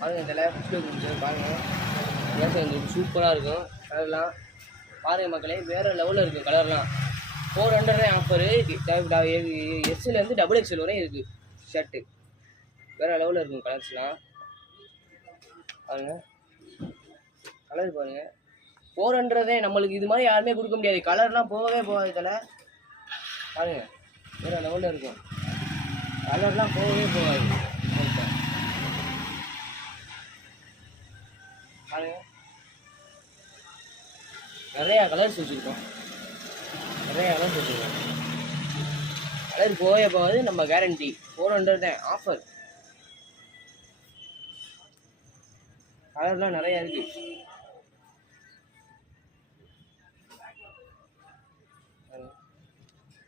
பாருங்கள் இதில் ஃபஸ்ட்டு கொடுத்து பாருங்கள் எங்களுக்கு சூப்பராக இருக்கும் கலர்லாம். பாருங்கள் மக்களே வேறு லெவலில் இருக்குது கலர்லாம். 400 ஆஃபரு. எஸ்லேருந்து XXL வரையும் இருக்குது ஷர்ட்டு. வேறு லெவலில் இருக்கும் கலர்ஸ்லாம். பாருங்கள் கலர் பாருங்கள் 400 நம்மளுக்கு இது மாதிரி யாருமே கொடுக்க முடியாது. கலர்லாம் போகவே போகாது இதில். பாருங்கள் வேறு லெவலில் இருக்கும். கலர்லாம் போகவே போகாது. பாருங்கள் நிறையா கலர்ஸ் வச்சுருக்கோம். கலர் போகவே போகாது. நம்ம கேரண்டி. 400 தான் ஆஃபர். கலர்லாம் நிறையா இருக்குது.